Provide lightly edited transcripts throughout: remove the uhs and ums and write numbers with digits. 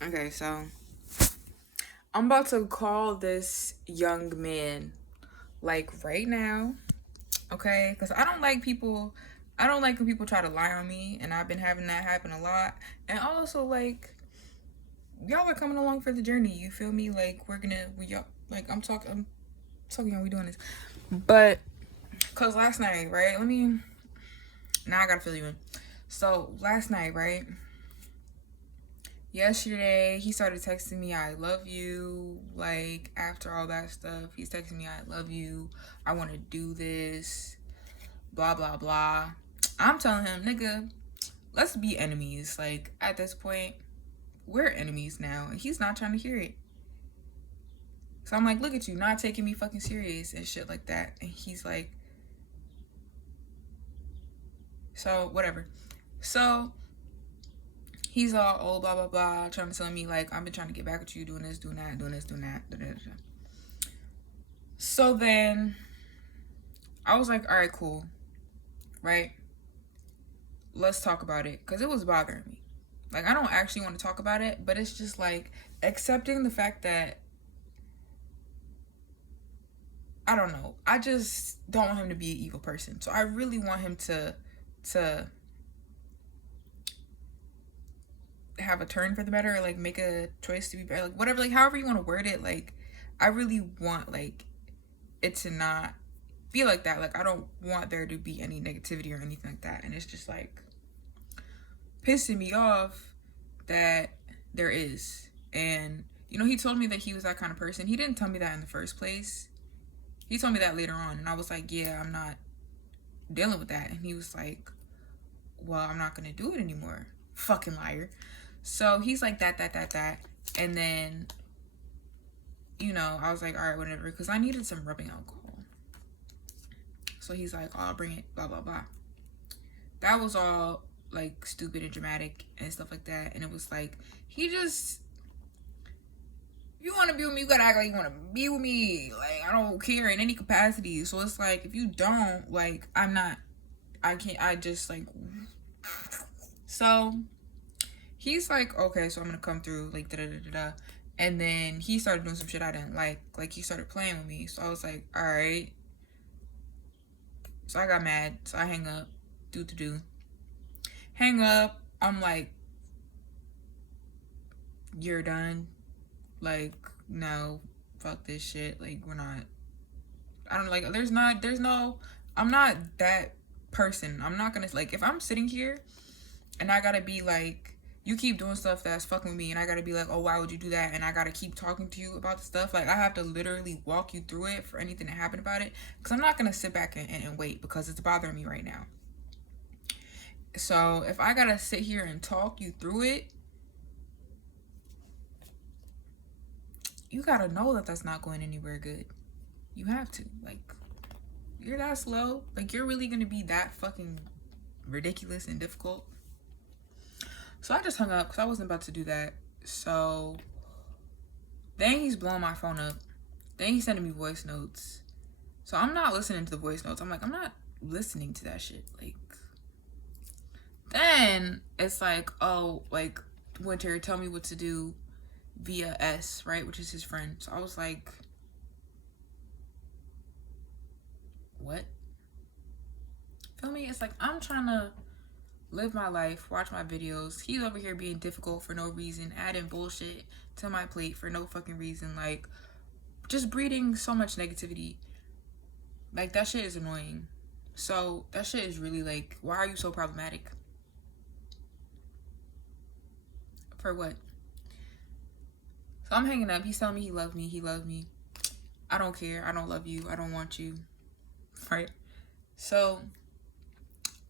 Okay, so I'm about to call this young man like right now, okay? Because I don't like people. I don't like when people try to lie on me, and I've been having that happen a lot. And also, like, y'all are coming along for the journey. You feel me? Like, we y'all, like, I'm talking, how we doing this? But, cause last night, right? Now I gotta fill you in. So last night, right? Yesterday, he started texting me, I love you. Like, after all that stuff, he's texting me, I love you. I want to do this. Blah, blah, blah. I'm telling him, nigga, let's be enemies. Like, at this point, we're enemies now. And he's not trying to hear it. So I'm like, look at you, not taking me fucking serious and shit like that. And he's like, so, whatever. So, he's all, oh, blah, blah, blah, trying to tell me, like, I've been trying to get back with you, doing this, doing that, doing this, doing that. Da, da, da. So then I was like, all right, cool. Right? Let's talk about it. Because it was bothering me. Like, I don't actually want to talk about it, but it's just like accepting the fact that, I don't know. I just don't want him to be an evil person. So I really want him to have a turn for the better, or like make a choice to be better, like whatever, like however you want to word it. Like, I really want like it to not be like that. Like, I don't want there to be any negativity or anything like that. And it's just like pissing me off that there is. And you know, he told me that he was that kind of person. He didn't tell me that in the first place. He told me that later on, and I was like, yeah, I'm not dealing with that. And he was like, well, I'm not gonna do it anymore. Fucking liar. So he's like that. And then, you know, I was like, all right, whatever, because I needed some rubbing alcohol. So he's like, oh, I'll bring it, blah, blah, blah. That was all like stupid and dramatic and stuff like that. And it was like, he just, you want to be with me, you gotta act like you want to be with me. Like, I don't care in any capacity. So it's like, if you don't, like, I can't, I just like, so he's like, okay, so I'm gonna come through, like, da da da da. And then he started doing some shit I didn't like. Like, he started playing with me. So I was like, all right. So I got mad. So I hang up. Do. Hang up. I'm like, you're done. Like, no, fuck this shit. Like, we're not. I don't like. There's no. I'm not that person. I'm not gonna, like, if I'm sitting here and I gotta be like, you keep doing stuff that's fucking with me, and I gotta be like, oh, why would you do that? And I gotta keep talking to you about the stuff. Like, I have to literally walk you through it for anything to happen about it, because I'm not gonna sit back and wait, because it's bothering me right now. So if I gotta sit here and talk you through it, you gotta know that that's not going anywhere good. You have to. Like, you're that slow. Like, you're really gonna be that fucking ridiculous and difficult. So I just hung up because I wasn't about to do that. So then he's blowing my phone up. Then he's sending me voice notes. So I'm not listening to the voice notes. I'm like, I'm not listening to that shit. Like, then it's like, oh, like, Winter, tell me what to do via S, right? Which is his friend. So I was like, what? Feel me? It's like, I'm trying to live my life, watch my videos. He's over here being difficult for no reason, adding bullshit to my plate for no fucking reason. Like, just breeding so much negativity. Like, that shit is annoying. So that shit is really like, why are you so problematic? For what? So I'm hanging up. He's telling me he loved me. He loved me. I don't care. I don't love you. I don't want you. Right? So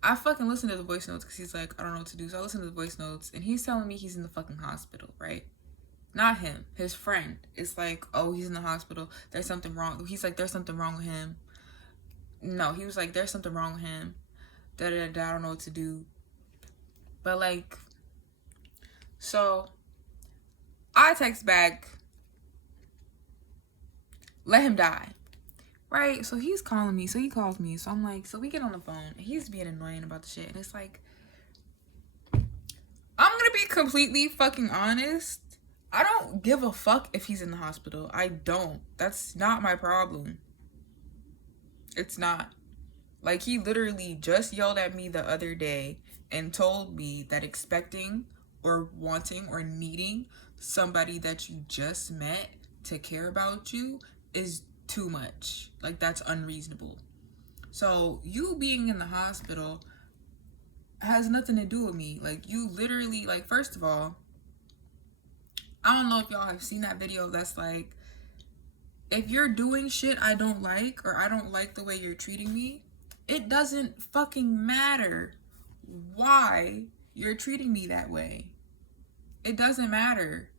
I fucking listen to the voice notes because he's like, I don't know what to do. So I listen to the voice notes, and he's telling me he's in the fucking hospital, right? Not him. His friend. It's like, oh, he's in the hospital. There's something wrong. He's like, there's something wrong with him. No, he was like, there's something wrong with him. Da da da. I don't know what to do. But like, so I text back, let him die. Right? So he's calling me. So he calls me. So I'm like, so we get on the phone. And he's being annoying about the shit. And it's like, I'm gonna be completely fucking honest. I don't give a fuck if he's in the hospital. I don't. That's not my problem. It's not. Like, he literally just yelled at me the other day and told me that expecting or wanting or needing somebody that you just met to care about you is too much. Like, that's unreasonable. So, you being in the hospital has nothing to do with me. Like, you literally, like, first of all, I don't know if y'all have seen that video that's like, if you're doing shit I don't like, or I don't like the way you're treating me, it doesn't fucking matter why you're treating me that way. It doesn't matter.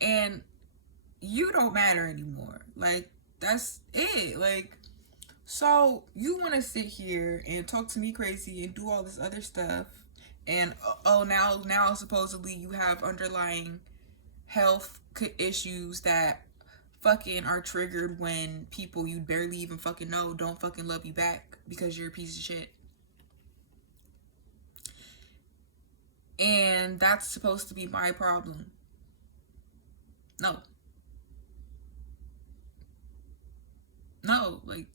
And you don't matter anymore. Like, that's it. Like, so you want to sit here and talk to me crazy and do all this other stuff. And oh, now supposedly you have underlying health issues that fucking are triggered when people you barely even fucking know don't fucking love you back because you're a piece of shit. And that's supposed to be my problem. No. No, like,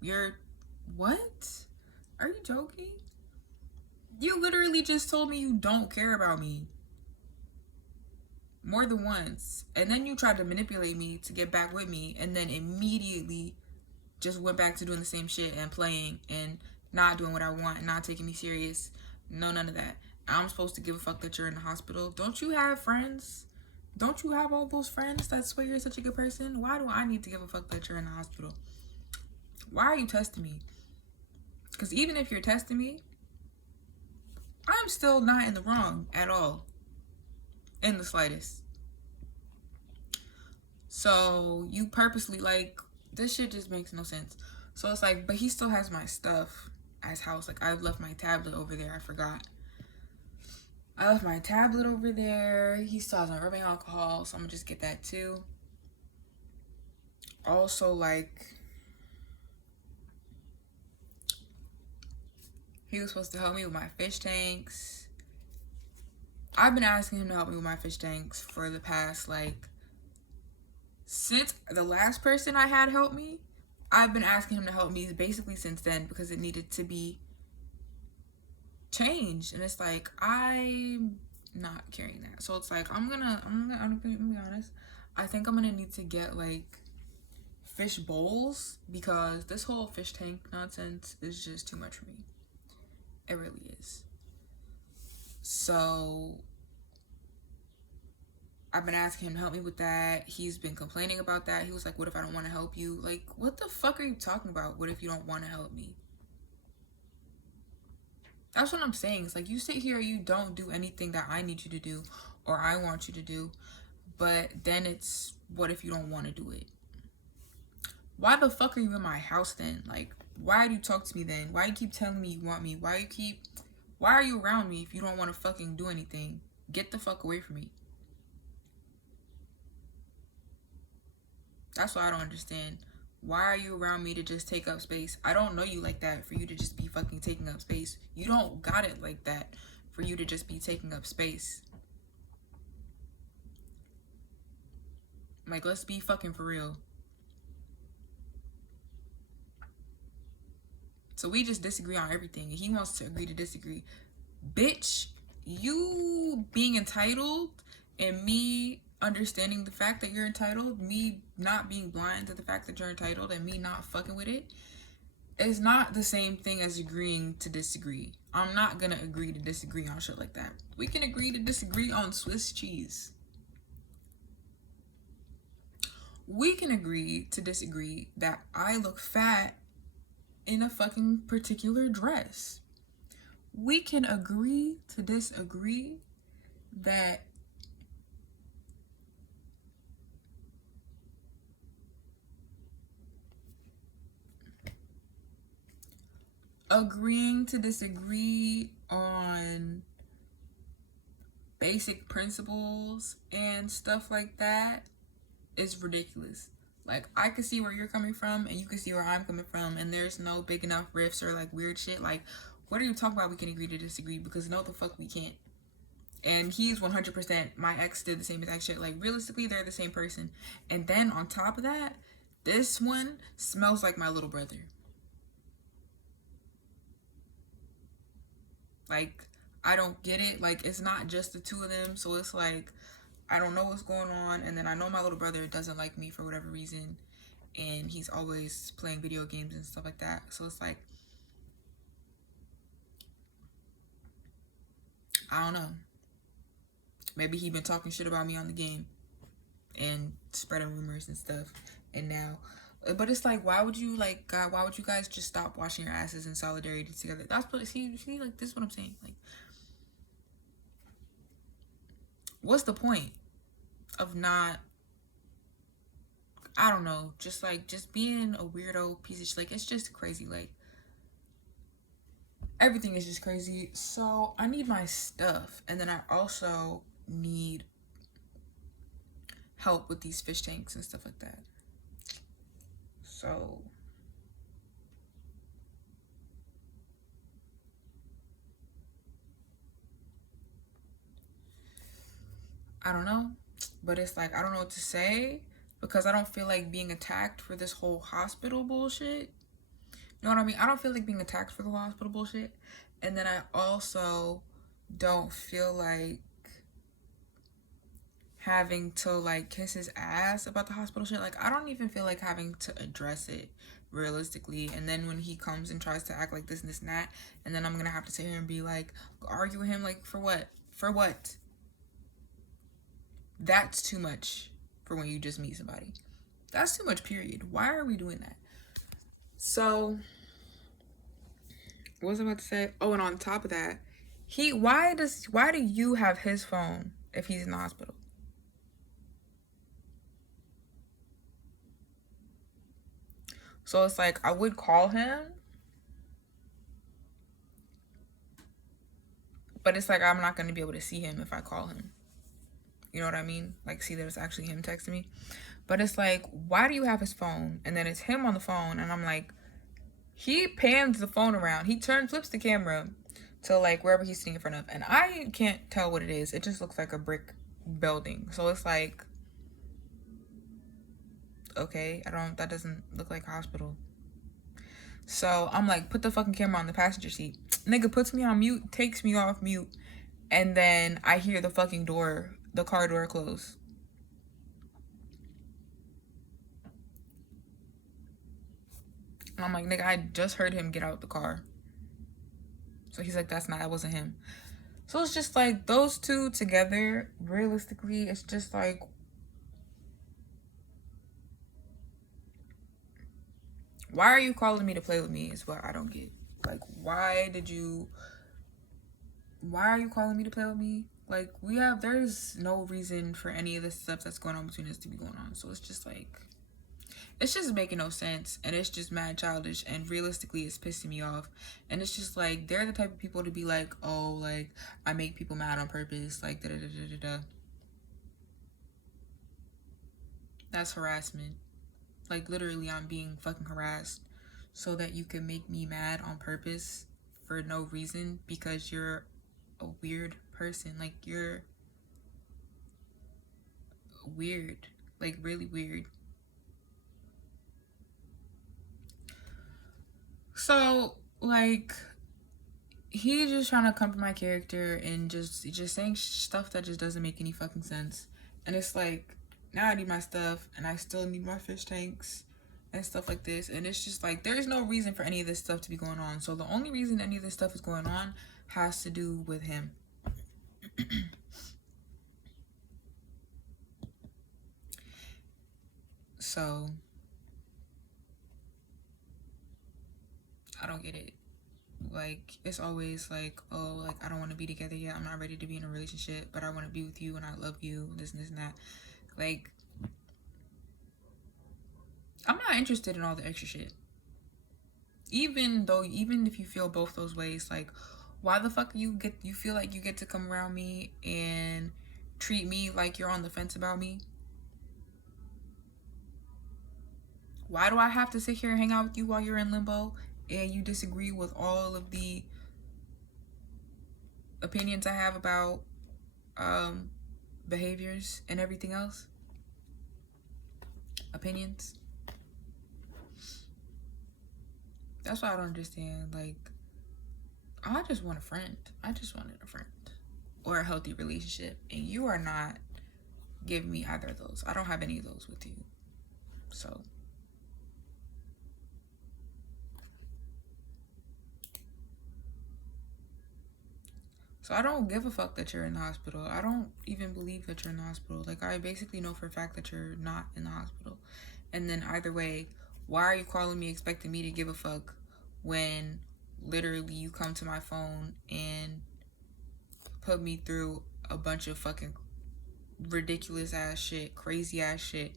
you're, what? Are you joking? You literally just told me you don't care about me. More than once. And then you tried to manipulate me to get back with me, and then immediately just went back to doing the same shit and playing and not doing what I want and not taking me serious. No, none of that. I'm supposed to give a fuck that you're in the hospital. Don't you have friends? Don't you have all those friends that swear you're such a good person? Why do I need to give a fuck that you're in the hospital? Why are you testing me? Because even if you're testing me, I'm still not in the wrong at all. In the slightest. So you purposely, like, this shit just makes no sense. So it's like, but he still has my stuff at his house. Like, I've left my tablet over there. I forgot. I left my tablet over there. He still has my rubbing alcohol, so I'm gonna just get that too. Also, like, he was supposed to help me with my fish tanks. I've been asking him to help me with my fish tanks for the past, like, since the last person I had help me, I've been asking him to help me basically since then because it needed to be changed. And it's like, I'm not carrying that. So it's like, I'm gonna be honest. I think I'm gonna need to get, like, fish bowls because this whole fish tank nonsense is just too much for me. It really is. So I've been asking him to help me with that. He's been complaining about that. He was like, what if I don't want to help you? Like, what the fuck are you talking about? What if you don't want to help me? That's what I'm saying. It's like, you sit here, you don't do anything that I need you to do or I want you to do. But then it's, what if you don't want to do it? Why the fuck are you in my house then? Like, why do you talk to me then? Why do you keep telling me you want me? Why are you around me if you don't want to fucking do anything? Get the fuck away from me. That's what I don't understand. Why are you around me to just take up space? I don't know you like that for you to just be fucking taking up space. You don't got it like that for you to just be taking up space. Like, let's be fucking for real. So we just disagree on everything. And he wants to agree to disagree. Bitch, you being entitled and me understanding the fact that you're entitled, me not being blind to the fact that you're entitled and me not fucking with it, is not the same thing as agreeing to disagree. I'm not gonna agree to disagree on shit like that. We can agree to disagree on Swiss cheese. We can agree to disagree that I look fat in a fucking particular dress. We can agree to disagree that agreeing to disagree on basic principles and stuff like that is ridiculous. Like, I can see where you're coming from and you can see where I'm coming from, and there's no big enough rifts or like weird shit. Like, what are you talking about? We can agree to disagree, because no, the fuck we can't. And he's 100%. My ex did the same exact shit. Like, realistically, they're the same person. And then on top of that, this one smells like my little brother. Like, I don't get it. Like, it's not just the two of them. So it's like, I don't know what's going on. And then I know my little brother doesn't like me for whatever reason. And he's always playing video games and stuff like that. So it's like, I don't know. Maybe he been talking shit about me on the game and spreading rumors and stuff. And now, but it's like, why would you, like, God, why would you guys just stop washing your asses in solidarity together? That's what, see, like, this is what I'm saying. Like, what's the point of not, I don't know, just like, just being a weirdo piece of shit? Like, it's just crazy. Like, everything is just crazy. So I need my stuff, and then I also need help with these fish tanks and stuff like that. So I don't know, but it's like, I don't know what to say because I don't feel like being attacked for this whole hospital bullshit. You know what I mean? I don't feel like being attacked for the hospital bullshit. And then I also don't feel like having to, like, kiss his ass about the hospital shit. Like, I don't even feel like having to address it realistically. And then when he comes and tries to act like this and this and that, and then I'm gonna have to sit here and be like, argue with him, like, for what? For what? That's too much for when you just meet somebody. That's too much, period. Why are we doing that? So, what was I about to say? Oh, and on top of that, why do you have his phone if he's in the hospital? So it's like, I would call him, but it's like, I'm not going to be able to see him if I call him. You know what I mean? Like, see that it's actually him texting me. But it's like, why do you have his phone? And then it's him on the phone, and I'm like, he pans the phone around. He flips the camera to, like, wherever he's sitting in front of. And I can't tell what it is. It just looks like a brick building. So it's like, okay, that doesn't look like a hospital. So I'm like, put the fucking camera on the passenger seat. Nigga puts me on mute, takes me off mute, and then I hear the fucking the car door close. And I'm like, nigga, I just heard him get out the car. So he's like, that wasn't him. So it's just like, those two together, realistically, it's just like, why are you calling me to play with me is what I don't get. Like, why are you calling me to play with me? Like, there's no reason for any of this stuff that's going on between us to be going on. So it's just like, it's just making no sense, and it's just mad childish, and realistically it's pissing me off. And it's just like, they're the type of people to be like, oh, like, I make people mad on purpose, like, da-da-da-da-da-da. That's harassment. Like, literally, I'm being fucking harassed so that you can make me mad on purpose for no reason because you're a weird person. Like, you're weird. Like, really weird. So, like, he's just trying to come for my character and just saying stuff that just doesn't make any fucking sense. And it's like, now I need my stuff, and I still need my fish tanks and stuff like this. And it's just like, there's no reason for any of this stuff to be going on. So the only reason any of this stuff is going on has to do with him. So I don't get it. Like, it's always like, oh, like, I don't want to be together yet. I'm not ready to be in a relationship, but I want to be with you and I love you, this and this and that. Like, I'm not interested in all the extra shit. Even if you feel both those ways, like, why the fuck you feel like you get to come around me and treat me like you're on the fence about me? Why do I have to sit here and hang out with you while you're in limbo and you disagree with all of the opinions I have about behaviors and everything else, opinions. That's why I don't understand. Like, I just want a friend. I just wanted a friend or a healthy relationship, and you are not giving me either of those. I don't have any of those with you. So I don't give a fuck that you're in the hospital. I don't even believe that you're in the hospital. Like, I basically know for a fact that you're not in the hospital. And then either way, why are you calling me expecting me to give a fuck when literally you come to my phone and put me through a bunch of fucking ridiculous ass shit, crazy ass shit?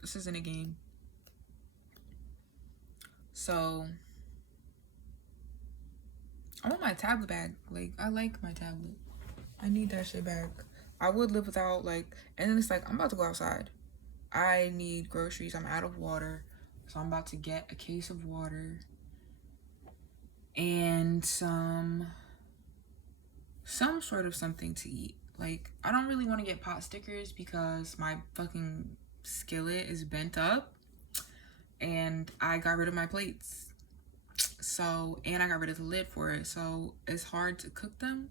This isn't a game. So I want my tablet back. Like, I like my tablet. I need that shit back. I would live without, like, and then it's like, I'm about to go outside. I need groceries. I'm out of water. So I'm about to get a case of water and some sort of something to eat. Like, I don't really want to get pot stickers because my fucking skillet is bent up and I got rid of my plates. So, and I got rid of the lid for it. So it's hard to cook them.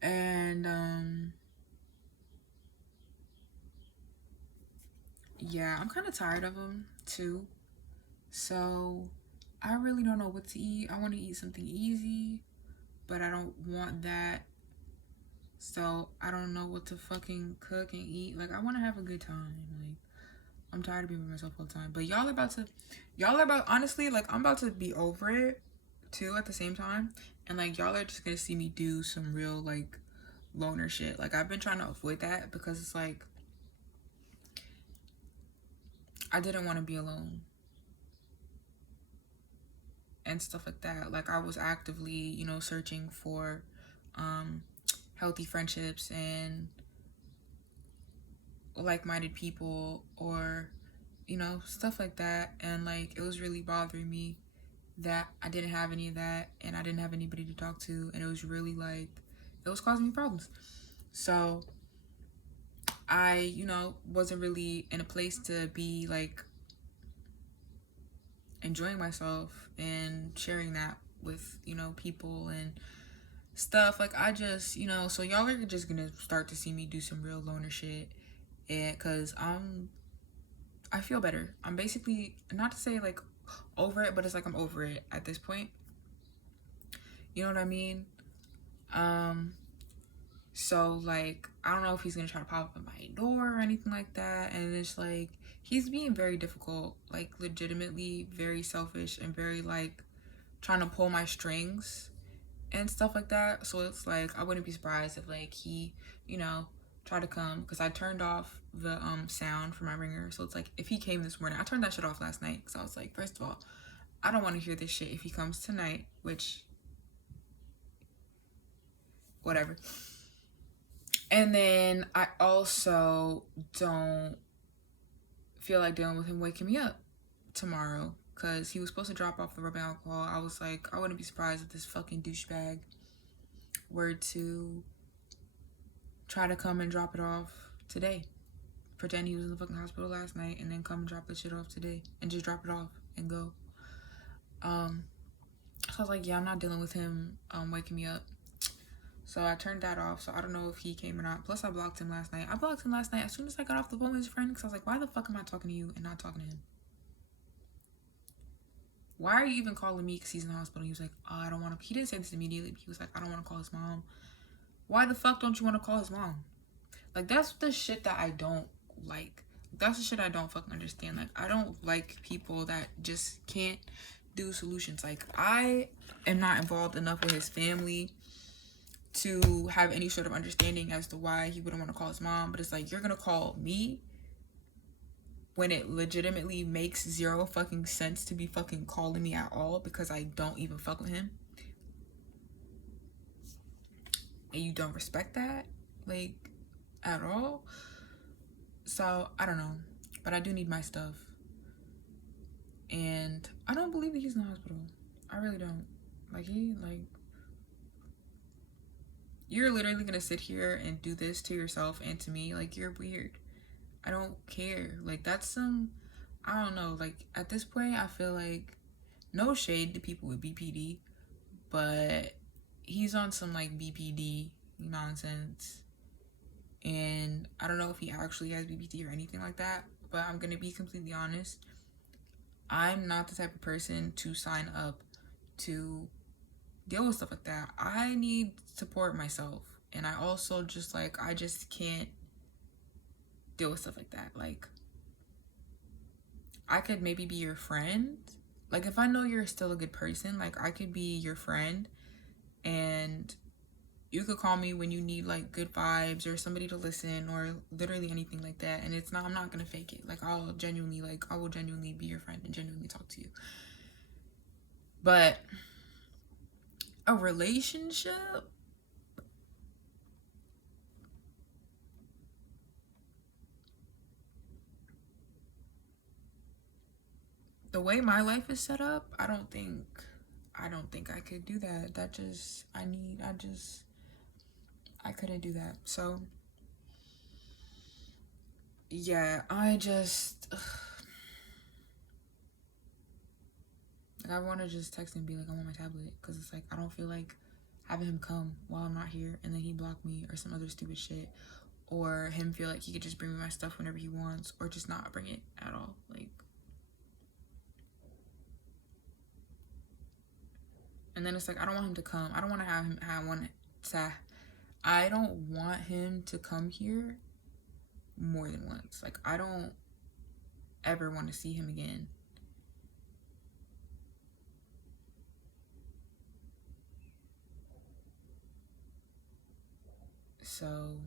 And, yeah, I'm kind of tired of them too. So I really don't know what to eat. I want to eat something easy, but I don't want that. So I don't know what to fucking cook and eat. Like, I want to have a good time. Like, I'm tired of being by myself all the time. But honestly, like, I'm about to be over it too at the same time. And like, y'all are just gonna see me do some real like loner shit. Like, I've been trying to avoid that because it's like, I didn't want to be alone and stuff like that. Like, I was actively, you know, searching for healthy friendships and like-minded people, or, you know, stuff like that. And like, it was really bothering me that I didn't have any of that and I didn't have anybody to talk to, and it was really like, it was causing me problems. So I, you know, wasn't really in a place to be like enjoying myself and sharing that with, you know, people and stuff. Like, I just, you know, so y'all are just gonna start to see me do some real loner shit. And because I feel better. I'm basically, not to say like over it, but it's like I'm over it at this point. You know what I mean? So like, I don't know if he's gonna try to pop up at my door or anything like that. And it's like, he's being very difficult, like legitimately very selfish and very like trying to pull my strings and stuff like that. So it's like, I wouldn't be surprised if like he, you know, tried to come, because I turned off the sound for my ringer. So it's like, if he came this morning, I turned that shit off last night because I was like, first of all, I don't want to hear this shit if he comes tonight, which whatever. And then I also don't feel like dealing with him waking me up tomorrow, because he was supposed to drop off the rubbing alcohol. I was like, I wouldn't be surprised if this fucking douchebag were to try to come and drop it off today. Pretend he was in the fucking hospital last night and then come and drop the shit off today and just drop it off and go. So I was like, yeah, I'm not dealing with him waking me up. So I turned that off. So I don't know if he came or not. Plus, I blocked him last night. I blocked him last night as soon as I got off the phone with his friend, because I was like, why the fuck am I talking to you and not talking to him? Why are you even calling me because he's in the hospital? He was like, oh, I don't want to. He didn't say this immediately, but he was like, I don't want to call his mom. Why the fuck don't you want to call his mom? Like, that's the shit that I don't like. That's the shit I don't fucking understand. Like, I don't like people that just can't do solutions. Like, I am not involved enough with his family to have any sort of understanding as to why he wouldn't want to call his mom. But it's like, you're gonna call me when it legitimately makes zero fucking sense to be fucking calling me at all, because I don't even fuck with him, and you don't respect that, like, at all. So I don't know, but I do need my stuff, and I don't believe that he's in the hospital. I really don't. Like, you're literally gonna sit here and do this to yourself and to me. Like, you're weird. I don't care. Like, that's some, I don't know. Like, at this point, I feel like, no shade to people with BPD, but he's on some, like, BPD nonsense. And I don't know if he actually has BPD or anything like that, but I'm gonna be completely honest. I'm not the type of person to sign up to deal with stuff like that. I need support myself. And I also just, like, I just can't deal with stuff like that. Like, I could maybe be your friend. Like, if I know you're still a good person, like, I could be your friend and you could call me when you need, like, good vibes or somebody to listen or literally anything like that. And it's not, I'm not gonna fake it. Like, I will genuinely be your friend and genuinely talk to you. But a relationship, the way my life is set up, I don't think I could do that. I couldn't do that. So yeah, like, I want to just text him and be like, I'm on my tablet, because it's like, I don't feel like having him come while I'm not here and then he block me or some other stupid shit, or him feel like he could just bring me my stuff whenever he wants, or just not bring it at all. Like, and then it's like, I don't want him to come. I don't want to have him I don't want him to come here more than once. Like, I don't ever want to see him again. So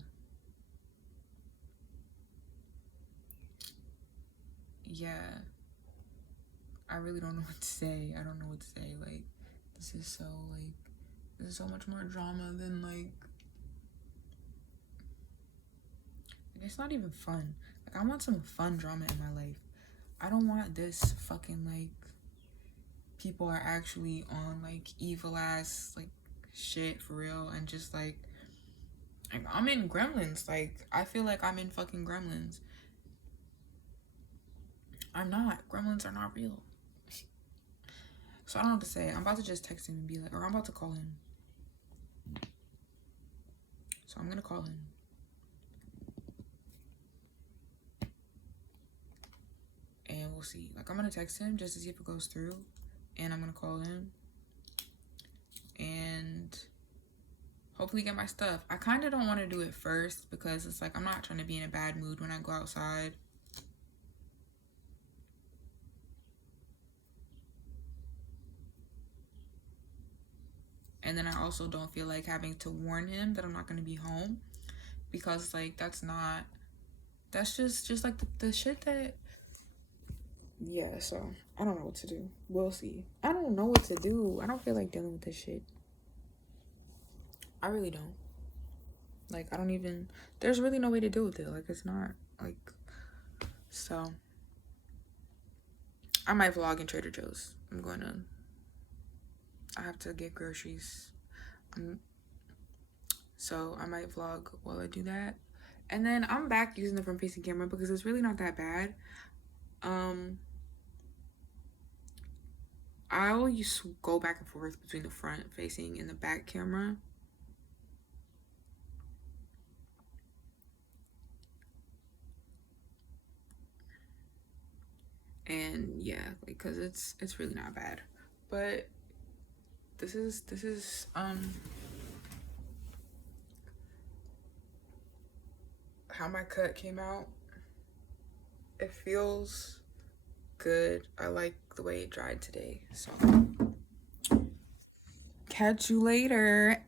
yeah, I really don't know what to say. I don't know what to say. Like, this is so much more drama than, like, it's not even fun. Like, I want some fun drama in my life. I don't want this fucking, like, people are actually on, like, evil ass, like, shit for real, and just, like, I'm in Gremlins. Like, I feel like I'm in fucking Gremlins. I'm not. Gremlins are not real. So I don't know what to say. I'm about to just text him and be like, or I'm about to call him. So I'm gonna call him. And we'll see. Like, I'm gonna text him just to see if it goes through. And I'm gonna call him. And hopefully get my stuff. I kind of don't want to do it first because it's like, I'm not trying to be in a bad mood when I go outside. And then I also don't feel like having to warn him that I'm not going to be home, because, like, that's just like the shit that, yeah. So I don't know what to do. We'll see. I don't know what to do. I don't feel like dealing with this shit. I really don't. Like, I don't even, there's really no way to deal with it. Like, it's not, like, so I might vlog in Trader Joe's. I have to get groceries. So I might vlog while I do that. And then I'm back using the front facing camera because it's really not that bad. I'll go back and forth between the front facing and the back camera. And yeah, like, cause it's really not bad. But this is how my cut came out. It feels good. I like the way it dried today. So catch you later.